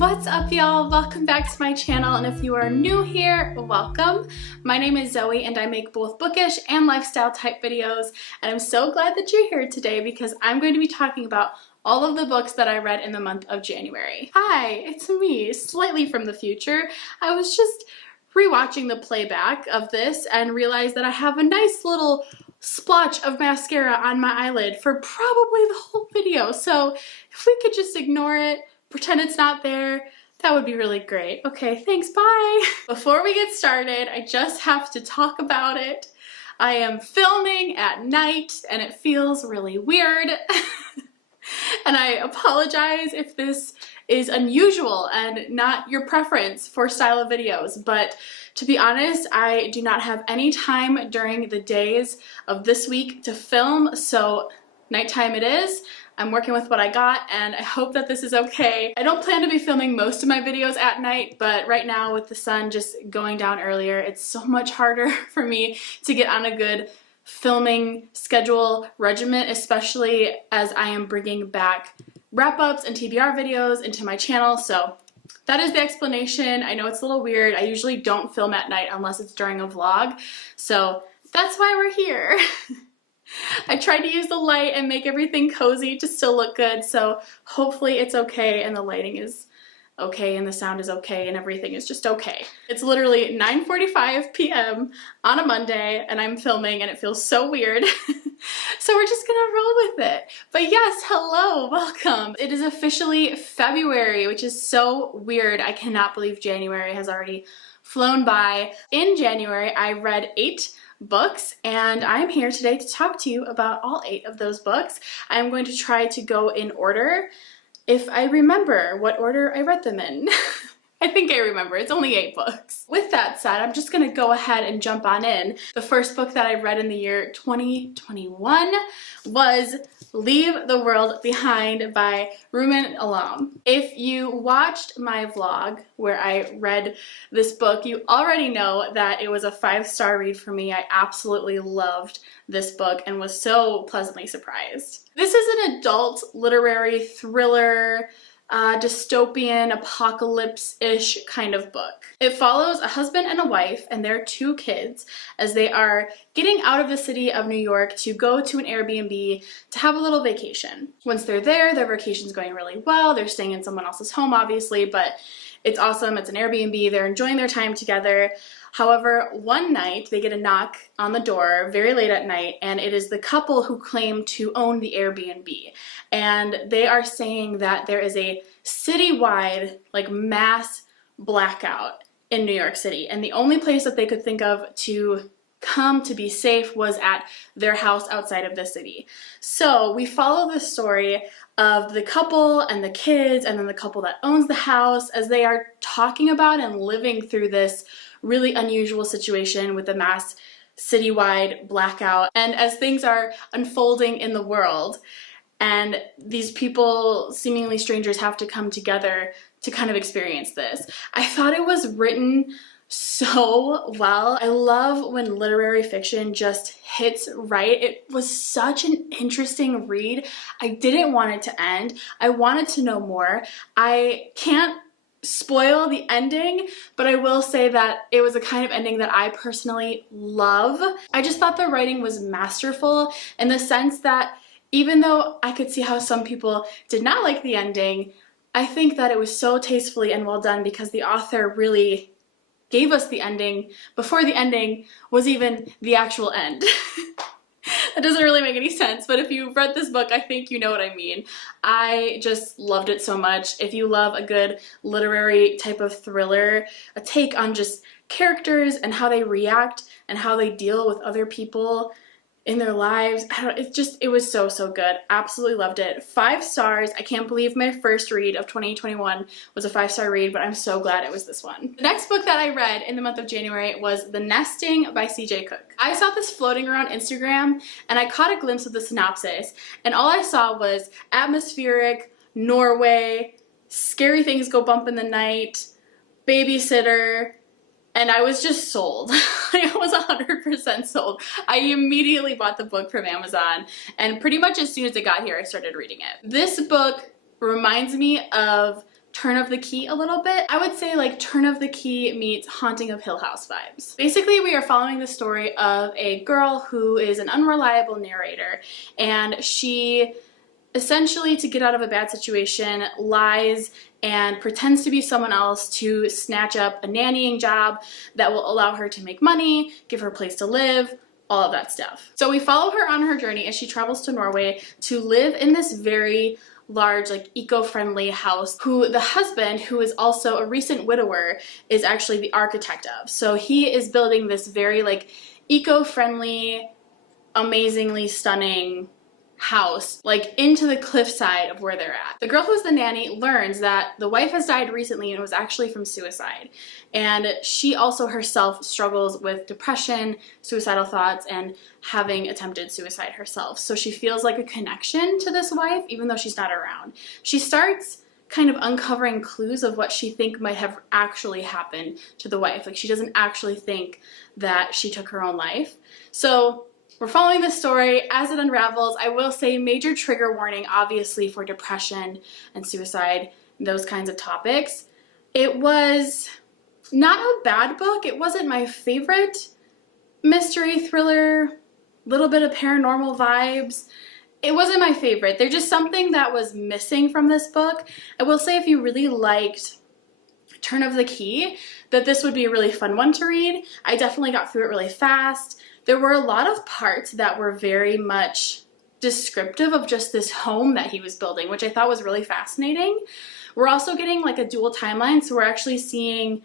What's up, y'all? Welcome back to my channel, and if you are new here, welcome. My name is Zoe and I make both bookish and lifestyle type videos, and I'm so glad that you're here today because I'm going to be talking about all of the books that I read in the month of January. Hi, it's me, slightly from the future. I was just rewatching the playback of this and realized that I have a nice little splotch of mascara on my eyelid for probably the whole video, so if we could just ignore it, pretend it's not there, that would be really great. Okay, thanks, bye! Before we get started, I just have to talk about it. I am filming at night and it feels really weird. And I apologize if this is unusual and not your preference for style of videos, but to be honest, I do not have any time during the days of this week to film, so nighttime it is. I'm working with what I got and I hope that this is okay. I don't plan to be filming most of my videos at night, but right now with the sun just going down earlier, it's so much harder for me to get on a good filming schedule regimen, especially as I am bringing back wrap-ups and TBR videos into my channel. So that is the explanation. I know it's a little weird. I usually don't film at night unless it's during a vlog, so that's why we're here. I tried to use the light and make everything cozy to still look good, so hopefully it's okay and the lighting is okay and the sound is okay and everything is just okay. It's literally 9:45 p.m. on a Monday and I'm filming and it feels so weird. So we're just gonna roll with it. But yes, hello, welcome. It is officially February, which is so weird. I cannot believe January has already flown by. In January, I read 8 books, and I'm here today to talk to you about all 8 of those books. I'm going to try to go in order if I remember what order I read them in. I think I remember, it's only 8 books. With that said, I'm just gonna go ahead and jump on in. The first book that I read in the year 2021 was Leave the World Behind by Rumen Alam. If you watched my vlog where I read this book, you already know that it was a 5-star read for me. I absolutely loved this book and was so pleasantly surprised. This is an adult literary thriller, dystopian, apocalypse-ish kind of book. It follows a husband and a wife and their 2 kids as they are getting out of the city of New York to go to an Airbnb to have a little vacation. Once they're there, their vacation's going really well. They're staying in someone else's home, obviously, but it's awesome. It's an Airbnb. They're enjoying their time together. However, one night they get a knock on the door very late at night, and it is the couple who claim to own the Airbnb. And they are saying that there is a citywide, like, mass blackout in New York City. And the only place that they could think of to come to be safe was at their house outside of the city. So we follow the story of the couple and the kids and then the couple that owns the house as they are talking about and living through this really unusual situation with a mass citywide blackout. And as things are unfolding in the world and these people, seemingly strangers, have to come together to kind of experience this. I thought it was written so well. I love when literary fiction just hits right. It was such an interesting read. I didn't want it to end. I wanted to know more. I can't spoil the ending, but I will say that it was a kind of ending that I personally love. I just thought the writing was masterful in the sense that even though I could see how some people did not like the ending, I think that it was so tastefully and well done because the author really gave us the ending before the ending was even the actual end. That doesn't really make any sense, but if you've read this book, I think you know what I mean. I just loved it so much. If you love a good literary type of thriller, a take on just characters and how they react and how they deal with other people in their lives, it was so good. Absolutely loved it. 5 stars. I can't believe my first read of 2021 was a 5-star read, but I'm so glad it was this one. The next book that I read in the month of January was The Nesting by CJ Cook. I saw this floating around Instagram and I caught a glimpse of the synopsis, and all I saw was atmospheric, Norway, scary things go bump in the night, babysitter, and I was just sold. I was 100% sold. I immediately bought the book from Amazon, and pretty much as soon as it got here, I started reading it. This book reminds me of Turn of the Key a little bit. I would say like Turn of the Key meets Haunting of Hill House vibes. Basically, we are following the story of a girl who is an unreliable narrator, and she essentially, to get out of a bad situation, lies and pretends to be someone else to snatch up a nannying job that will allow her to make money, give her a place to live, all of that stuff. So we follow her on her journey as she travels to Norway to live in this very large, like, eco-friendly house, who the husband, who is also a recent widower, is actually the architect of. So he is building this very, like, eco-friendly, amazingly stunning house, like, into the cliffside of where they're at. The girl who's the nanny learns that the wife has died recently and it was actually from suicide. And she also herself struggles with depression, suicidal thoughts, and having attempted suicide herself. So she feels like a connection to this wife, even though she's not around. She starts kind of uncovering clues of what she think might have actually happened to the wife. Like, she doesn't actually think that she took her own life. So we're following this story as it unravels. I will say major trigger warning, obviously, for depression and suicide, those kinds of topics. It was not a bad book. It wasn't my favorite mystery thriller, little bit of paranormal vibes. It wasn't my favorite. There's just something that was missing from this book. I will say if you really liked Turn of the Key, that this would be a really fun one to read. I definitely got through it really fast. There were a lot of parts that were very much descriptive of just this home that he was building, which I thought was really fascinating. We're also getting like a dual timeline, so we're actually seeing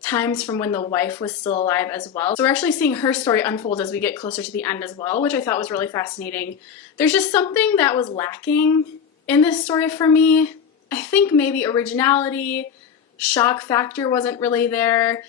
times from when the wife was still alive as well. So we're actually seeing her story unfold as we get closer to the end as well, which I thought was really fascinating. There's just something that was lacking in this story for me. I think maybe originality, shock factor wasn't really there.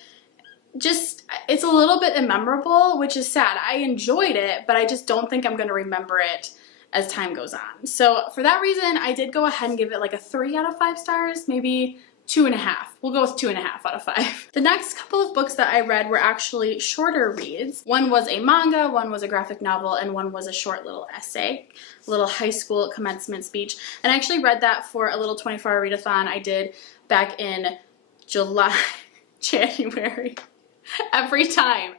Just, it's a little bit immemorable, which is sad. I enjoyed it, but I just don't think I'm going to remember it as time goes on. So for that reason, I did go ahead and give it like a 3 out of 5 stars, maybe 2.5. We'll go with 2.5 out of 5. The next couple of books that I read were actually shorter reads. One was a manga, one was a graphic novel, and one was a short little essay, a little high school commencement speech. And I actually read that for a little 24-hour readathon I did back in July, January. Every time.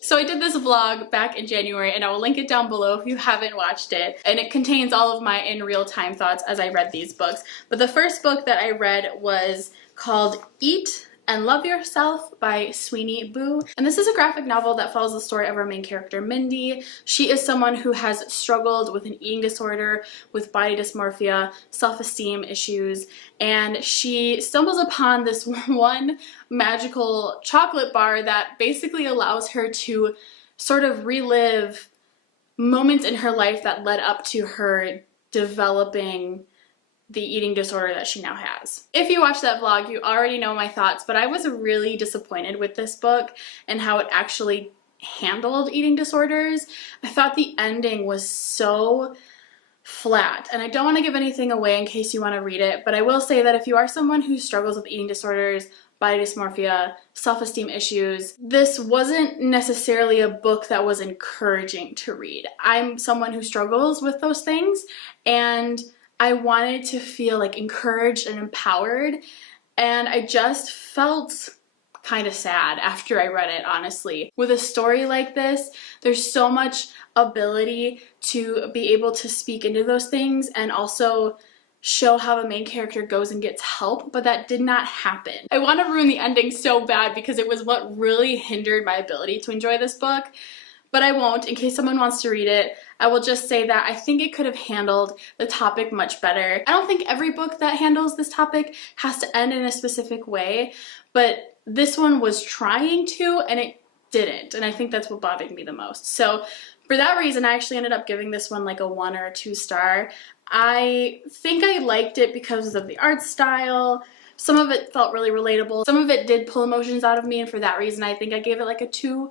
So I did this vlog back in January, and I will link it down below if you haven't watched it. And it contains all of my in real time thoughts as I read these books. But the first book that I read was called Eat and Love Yourself by Sweeney Boo. And this is a graphic novel that follows the story of our main character, Mindy. She is someone who has struggled with an eating disorder, with body dysmorphia, self-esteem issues, and she stumbles upon this one magical chocolate bar that basically allows her to sort of relive moments in her life that led up to her developing the eating disorder that she now has. If you watched that vlog, you already know my thoughts, but I was really disappointed with this book and how it actually handled eating disorders. I thought the ending was so flat, and I don't want to give anything away in case you want to read it, but I will say that if you are someone who struggles with eating disorders, body dysmorphia, self-esteem issues, this wasn't necessarily a book that was encouraging to read. I'm someone who struggles with those things, and I wanted to feel like encouraged and empowered, and I just felt kind of sad after I read it, honestly. With a story like this, there's so much ability to be able to speak into those things and also show how the main character goes and gets help, but that did not happen. I want to ruin the ending so bad because it was what really hindered my ability to enjoy this book, but I won't. In case someone wants to read it, I will just say that I think it could have handled the topic much better. I don't think every book that handles this topic has to end in a specific way, but this one was trying to, and it didn't, and I think that's what bothered me the most. So for that reason, I actually ended up giving this one like a 1 or a 2 star. I think I liked it because of the art style. Some of it felt really relatable. Some of it did pull emotions out of me, and for that reason, I think I gave it like a 2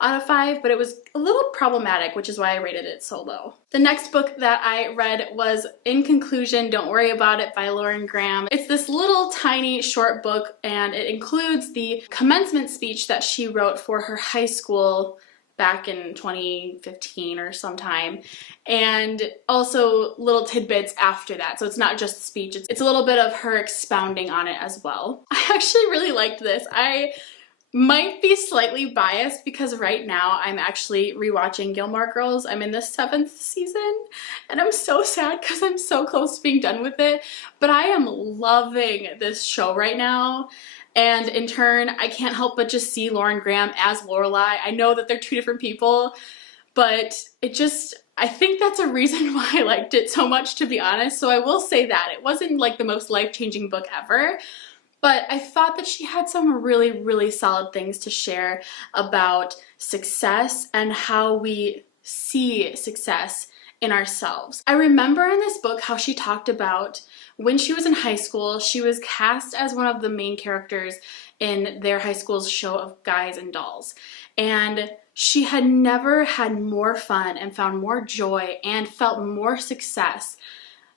out of 5, but it was a little problematic, which is why I rated it so low. The next book that I read was In Conclusion, Don't Worry About It by Lauren Graham. It's this little tiny short book, and it includes the commencement speech that she wrote for her high school back in 2015 or sometime, and also little tidbits after that. So it's not just speech, it's a little bit of her expounding on it as well. I actually really liked this. I might be slightly biased because right now I'm actually rewatching Gilmore Girls. I'm in the 7th season and I'm so sad because I'm so close to being done with it, but I am loving this show right now. And in turn, I can't help but just see Lauren Graham as Lorelai. I know that they're two different people, but I think that's a reason why I liked it so much, to be honest. So I will say that. It wasn't like the most life-changing book ever, but I thought that she had some really, really solid things to share about success and how we see success in ourselves. I remember in this book how she talked about when she was in high school, she was cast as one of the main characters in their high school's show of Guys and Dolls. And she had never had more fun and found more joy and felt more success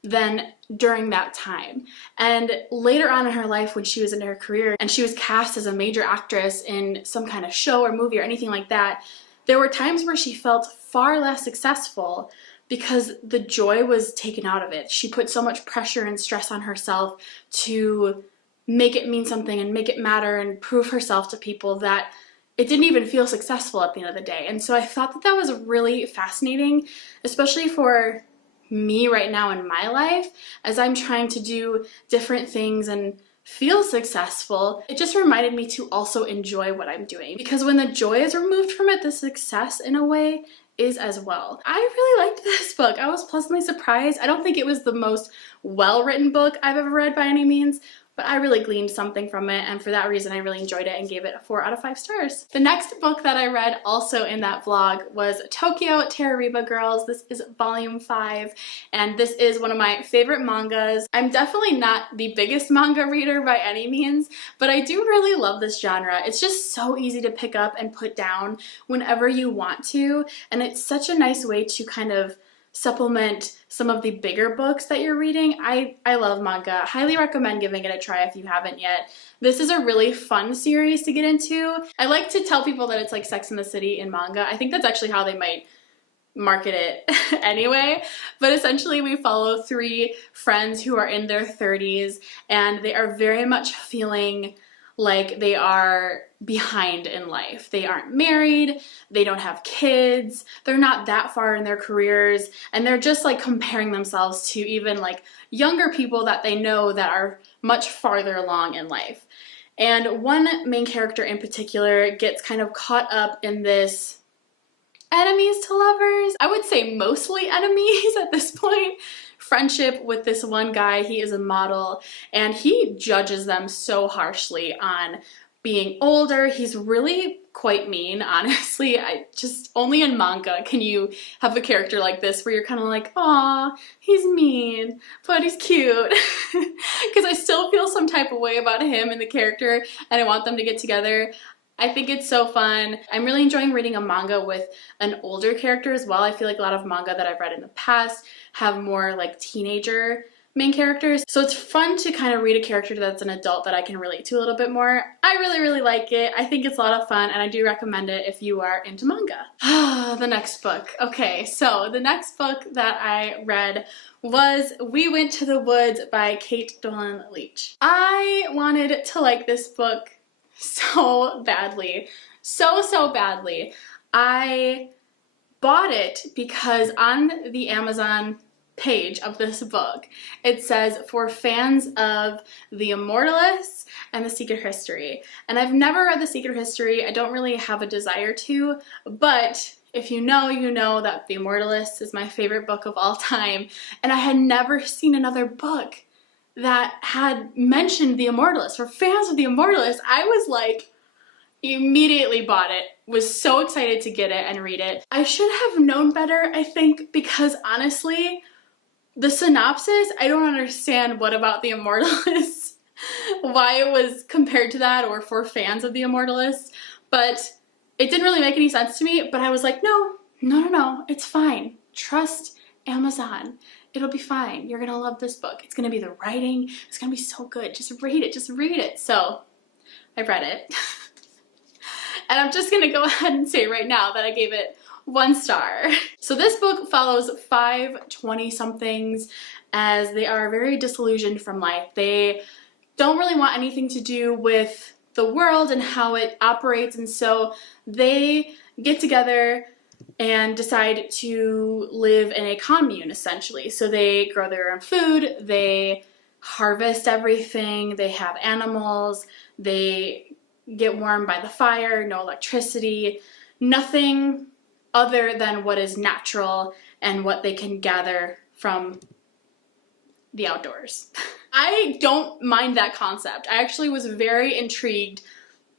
than during that time. And later on in her life, when she was in her career and she was cast as a major actress in some kind of show or movie or anything like that, there were times where she felt far less successful because the joy was taken out of it. She put so much pressure and stress on herself to make it mean something and make it matter and prove herself to people that it didn't even feel successful at the end of the day. And so I thought that that was really fascinating, especially for me right now in my life, as I'm trying to do different things and feel successful. It just reminded me to also enjoy what I'm doing, because when the joy is removed from it, the success in a way is as well. I really liked this book. I was pleasantly surprised. I don't think it was the most well-written book I've ever read by any means, but I really gleaned something from it, and for that reason I really enjoyed it and gave it a 4 out of 5 stars. The next book that I read also in that vlog was Tokyo Tarariba Girls. This is volume 5, and this is one of my favorite mangas. I'm definitely not the biggest manga reader by any means, but I do really love this genre. It's just so easy to pick up and put down whenever you want to, and it's such a nice way to kind of supplement some of the bigger books that you're reading. I love manga. Highly recommend giving it a try if you haven't yet. This is a really fun series to get into. I like to tell people that it's like Sex and the City in manga. I think that's actually how they might market it anyway, but essentially we follow 3 friends who are in their 30s and they are very much feeling like they are behind in life. They aren't married, they don't have kids, they're not that far in their careers, and they're just like comparing themselves to even like younger people that they know that are much farther along in life. And one main character in particular gets kind of caught up in this enemies to lovers, I would say mostly enemies at this point, friendship with this one guy. He is a model and he judges them so harshly on being older. He's really quite mean, honestly. Only in manga can you have a character like this where you're kind of like, aw, he's mean, but he's cute. Because I still feel some type of way about him and the character, and I want them to get together. I think it's so fun. I'm really enjoying reading a manga with an older character as well. I feel like a lot of manga that I've read in the past have more like teenager main characters. So it's fun to kind of read a character that's an adult that I can relate to a little bit more. I really, really like it. I think it's a lot of fun and I do recommend it if you are into manga. The next book. Okay, so the next book that I read was We Went to the Woods by Kate Dolan Leach. I wanted to like this book so badly. So badly. I bought it because on the Amazon page of this book, it says for fans of The Immortalists and The Secret History. And I've never read The Secret History. I don't really have a desire to, but if you know, you know that The Immortalists is my favorite book of all time. And I had never seen another book that had mentioned The Immortalists. For fans of The Immortalists, I was like, immediately bought it, was so excited to get it and read it. I should have known better, I think, because honestly, the synopsis, I don't understand what about The Immortalists, why it was compared to that or for fans of The Immortalists, but it didn't really make any sense to me, but I was like, no, it's fine. Trust Amazon. It'll be fine. You're gonna love this book. It's gonna be the writing. It's gonna be so good. Just read it. So I read it. And I'm just gonna go ahead and say right now that I gave it 1 star. So this book follows 5 20-somethings as they are very disillusioned from life. They don't really want anything to do with the world and how it operates, and so they get together and decide to live in a commune, essentially. So they grow their own food, they harvest everything, they have animals, they get warm by the fire, no electricity, nothing other than what is natural and what they can gather from the outdoors. I don't mind that concept. I actually was very intrigued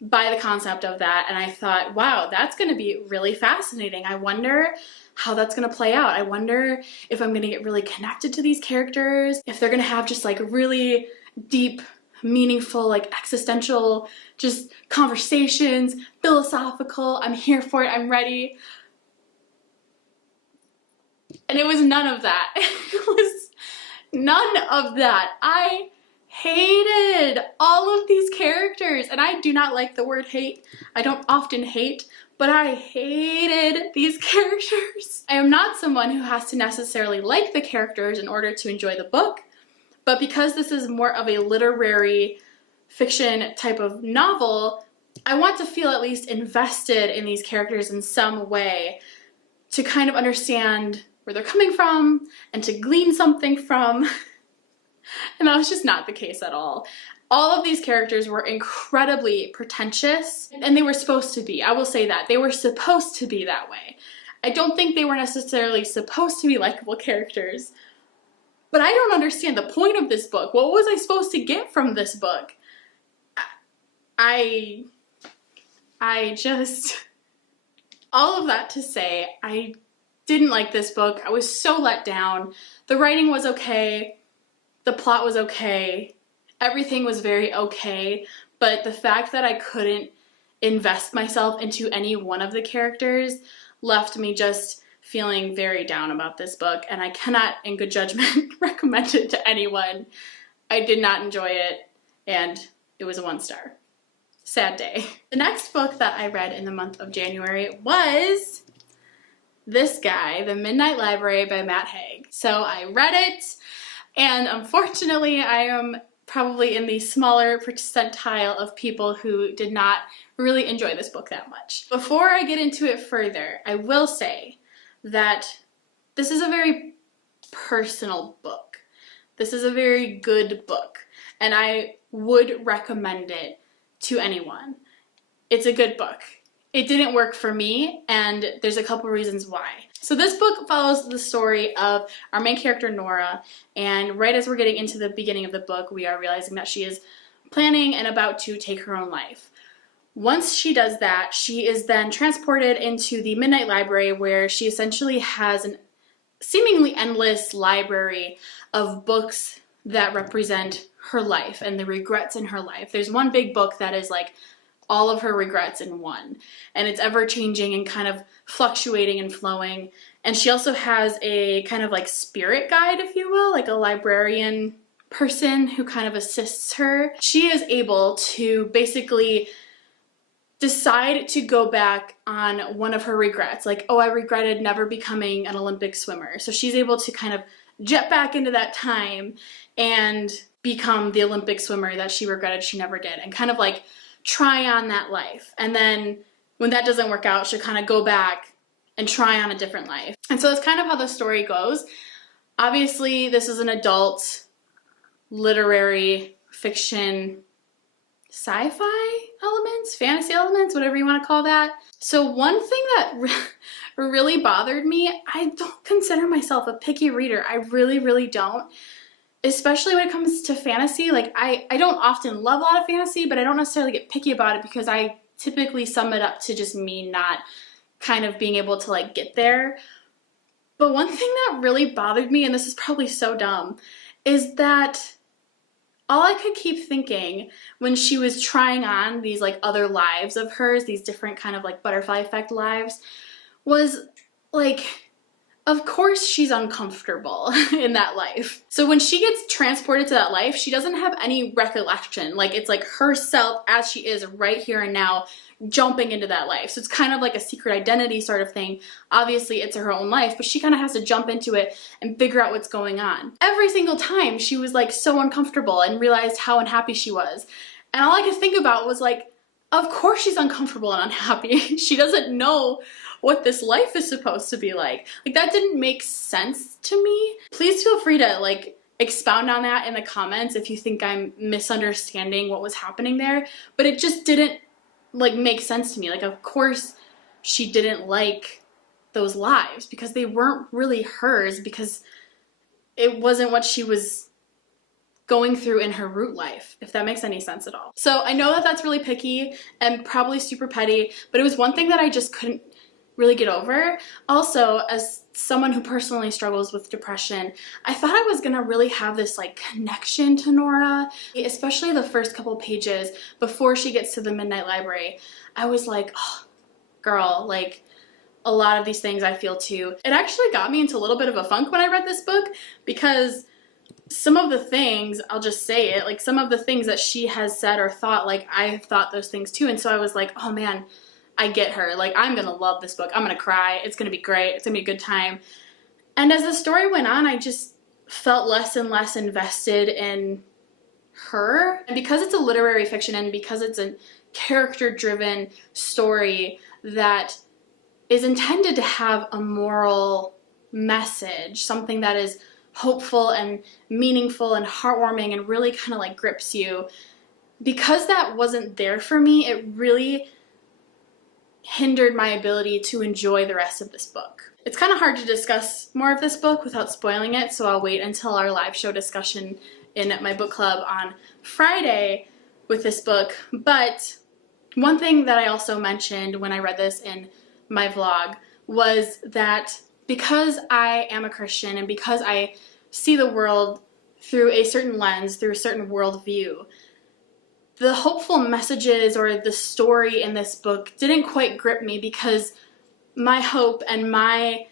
by the concept of that, and I thought, wow, that's gonna be really fascinating. I wonder how that's gonna play out. I wonder if I'm gonna get really connected to these characters, if they're gonna have just like really deep, meaningful, like existential, just conversations, philosophical. I'm here for it, I'm ready. And it was none of that. It was none of that. I hated all of these characters, and I do not like the word hate. I don't often hate, but I hated these characters. I am not someone who has to necessarily like the characters in order to enjoy the book, but because this is more of a literary fiction type of novel, I want to feel at least invested in these characters in some way to kind of understand where they're coming from and to glean something from. And that was just not the case at all. All of these characters were incredibly pretentious, and they were supposed to be. I will say that. They were supposed to be that way. I don't think they were necessarily supposed to be likable characters, but I don't understand the point of this book. What was I supposed to get from this book? I just... All of that to say, I didn't like this book. I was so let down. The writing was okay. The plot was okay. Everything was very okay. But the fact that I couldn't invest myself into any one of the characters left me just feeling very down about this book. And I cannot, in good judgment, recommend it to anyone. I did not enjoy it, and it was a 1 star. Sad day. The next book that I read in the month of January was this guy, The Midnight Library by Matt Haig. So I read it, and unfortunately I am probably in the smaller percentile of people who did not really enjoy this book that much. Before I get into it further, I will say that this is a very personal book. This is a very good book, and I would recommend it to anyone. It's a good book. It didn't work for me, and there's a couple reasons why. So this book follows the story of our main character, Nora, and right as we're getting into the beginning of the book, we are realizing that she is planning and about to take her own life. Once she does that, she is then transported into the Midnight Library, where she essentially has an seemingly endless library of books that represent her life and the regrets in her life. There's one big book that is like all of her regrets in one, and it's ever changing and kind of fluctuating and flowing. And she also has a kind of like spirit guide, if you will, like a librarian person who kind of assists her. She is able to basically decide to go back on one of her regrets, like, oh, I regretted never becoming an Olympic swimmer. So she's able to kind of jet back into that time and become the Olympic swimmer that she regretted she never did, and kind of like try on that life. And then when that doesn't work out, she'll kind of go back and try on a different life. And so that's kind of how the story goes. Obviously, this is an adult literary fiction, sci-fi elements, fantasy elements, whatever you want to call that. So one thing that really bothered me, I don't consider myself a picky reader. I really don't. Especially when it comes to fantasy. Like, I don't often love a lot of fantasy, but I don't necessarily get picky about it because I typically sum it up to just me not kind of being able to like get there. But one thing that really bothered me, and this is probably so dumb, is that all I could keep thinking when she was trying on these like other lives of hers, these different kind of like butterfly effect lives, was like, of course she's uncomfortable in that life. So when she gets transported to that life, she doesn't have any recollection. Like, it's like herself as she is right here and now jumping into that life. So it's kind of like a secret identity sort of thing. Obviously it's her own life, but she kind of has to jump into it and figure out what's going on. Every single time she was like so uncomfortable and realized how unhappy she was. And all I could think about was like, of course she's uncomfortable and unhappy. She doesn't know what this life is supposed to be like. Like, that didn't make sense to me. Please feel free to like expound on that in the comments if you think I'm misunderstanding what was happening there. But it just didn't like make sense to me. Like, of course she didn't like those lives because they weren't really hers, because it wasn't what she was going through in her root life, if that makes any sense at all. So I know that that's really picky and probably super petty, but it was one thing that I just couldn't really get over. Also, as someone who personally struggles with depression, I thought I was gonna really have this like connection to Nora, especially the first couple pages before she gets to the Midnight Library. I was like, oh, girl, like, a lot of these things I feel too. It actually got me into a little bit of a funk when I read this book, because some of the things, I'll just say it, like some of the things that she has said or thought, like I have thought those things too. And so I was like, oh man, I get her. Like, I'm gonna love this book. I'm gonna cry. It's gonna be great. It's gonna be a good time. And as the story went on, I just felt less and less invested in her. And because it's a literary fiction and because it's a character-driven story that is intended to have a moral message, something that is hopeful and meaningful and heartwarming and really kind of like grips you, because that wasn't there for me, it really hindered my ability to enjoy the rest of this book. It's kind of hard to discuss more of this book without spoiling it, so I'll wait until our live show discussion in my book club on Friday with this book. But one thing that I also mentioned when I read this in my vlog was that because I am a Christian and because I see the world through a certain lens, through a certain worldview, the hopeful messages or the story in this book didn't quite grip me, because my hope and my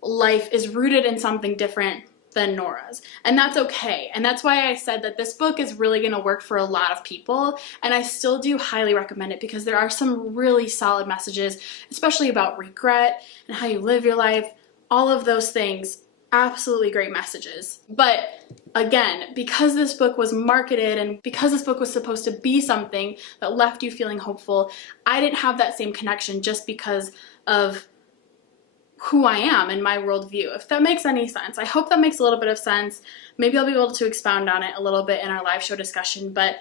life is rooted in something different than Nora's. And that's okay. And that's why I said that this book is really going to work for a lot of people. And I still do highly recommend it, because there are some really solid messages, especially about regret and how you live your life. All of those things, absolutely great messages. But again, because this book was marketed and because this book was supposed to be something that left you feeling hopeful, I didn't have that same connection just because of who I am and my worldview, if that makes any sense. I hope that makes a little bit of sense. Maybe I'll be able to expound on it a little bit in our live show discussion, but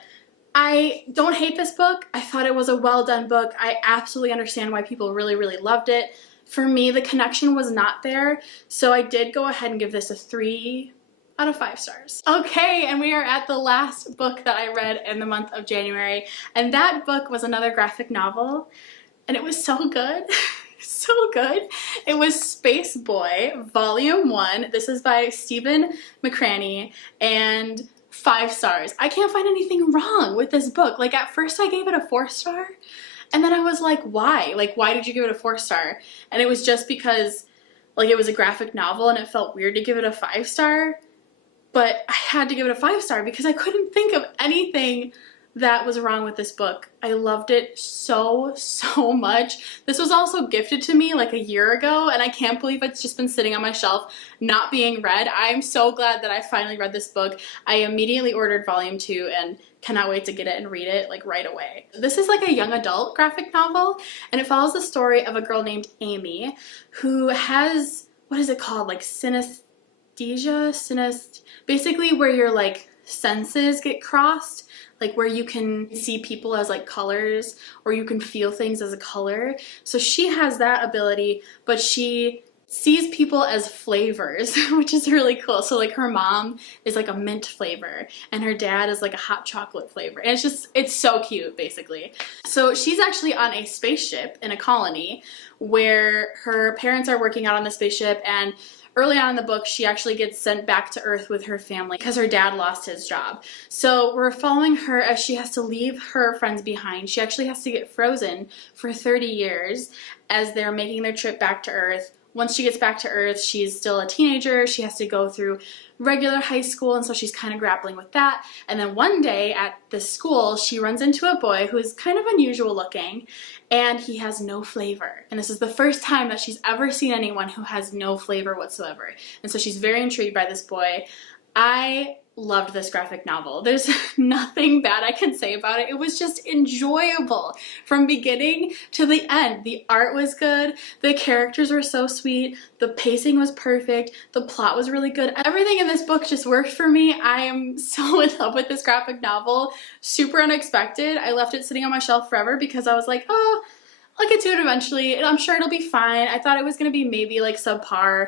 I don't hate this book. I thought it was a well done book. I absolutely understand why people really, really loved it. For me, the connection was not there, so I did go ahead and give this a 3 out of 5 stars. Okay, and we are at the last book that I read in the month of January, and that book was another graphic novel, and it was so good. So good. It was Space Boy, Volume 1. This is by Stephen McCraney, and 5 stars. I can't find anything wrong with this book. Like, at first I gave it a 4 star, and then I was like, why? Like, why did you give it a 4 star? And it was just because, like, it was a graphic novel and it felt weird to give it a 5 star, but I had to give it a 5 star because I couldn't think of anything that was wrong with this book. I loved it so, so much. This was also gifted to me like a year ago, and I can't believe it's just been sitting on my shelf not being read. I'm so glad that I finally read this book. I immediately ordered volume 2 and cannot wait to get it and read it like right away. This is like a young adult graphic novel, and it follows the story of a girl named Amy who has, what is it called? Like synesthesia? Basically where your like senses get crossed. Like where you can see people as like colors, or you can feel things as a color. So she has that ability, but she sees people as flavors, which is really cool. So like her mom is like a mint flavor and her dad is like a hot chocolate flavor. And it's so cute, basically. So she's actually on a spaceship in a colony where her parents are working out on the spaceship, and early on in the book, she actually gets sent back to Earth with her family because her dad lost his job. So we're following her as she has to leave her friends behind. She actually has to get frozen for 30 years as they're making their trip back to Earth once she gets back to Earth, she's still a teenager. She has to go through regular high school, and so she's kind of grappling with that. And then one day at this school, she runs into a boy who is kind of unusual looking, and he has no flavor. And this is the first time that she's ever seen anyone who has no flavor whatsoever. And so she's very intrigued by this boy. I loved this graphic novel. There's nothing bad I can say about it. It was just enjoyable from beginning to the end. The art was good, the characters were so sweet, the pacing was perfect, the plot was really good. Everything in this book just worked for me. I am so in love with this graphic novel. Super unexpected. I left it sitting on my shelf forever because I was like, oh, I'll get to it eventually. I'm sure it'll be fine. I thought it was gonna be maybe like subpar,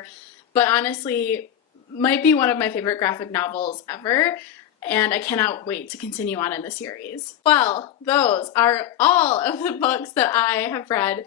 but honestly, might be one of my favorite graphic novels ever, and I cannot wait to continue on in the series. Well, those are all of the books that I have read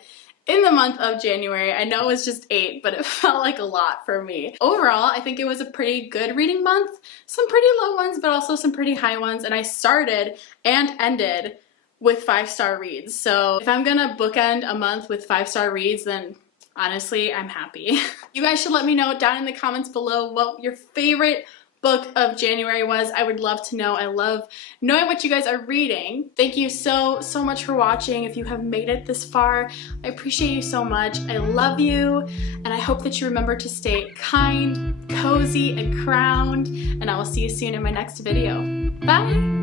in the month of January. I know it was just 8, but it felt like a lot for me. Overall, I think it was a pretty good reading month. Some pretty low ones, but also some pretty high ones, and I started and ended with 5-star reads. So if I'm gonna bookend a month with 5-star reads, then honestly, I'm happy. You guys should let me know down in the comments below what your favorite book of January was. I would love to know. I love knowing what you guys are reading. Thank you so much for watching. If you have made it this far, I appreciate you so much. I love you, and I hope that you remember to stay kind, cozy, and crowned, and I will see you soon in my next video. Bye!